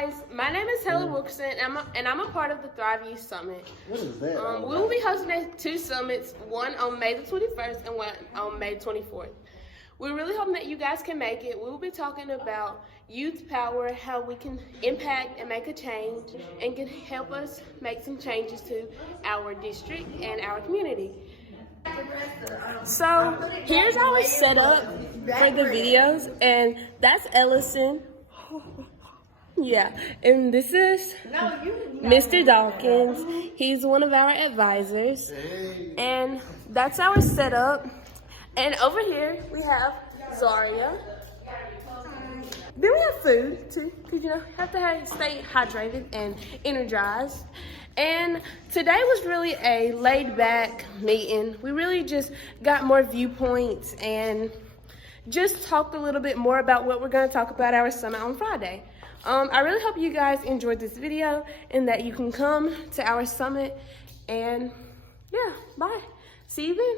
guys, my name is Taylor Wilkerson, and I'm a part of the Thrive Youth Summit. What is that? We will be hosting two summits, one on May the 21st and one on May the 24th. We're really hoping that you guys can make it. We will be talking about youth power, how we can impact and make a change, and can help us make some changes to our district and our community. So here's our setup for the videos, and that's Ellison. Yeah, and this is Mr. Dawkins. He's one of our advisors, and that's our setup. And over here we have Zaria. Then we have food too, because you have to stay hydrated and energized. And today was really a laid-back meeting. We really just got more viewpoints and just talked a little bit more about what we're going to talk about our summit on Friday. I really hope you guys enjoyed this video and that you can come to our summit. And yeah, bye. See you then.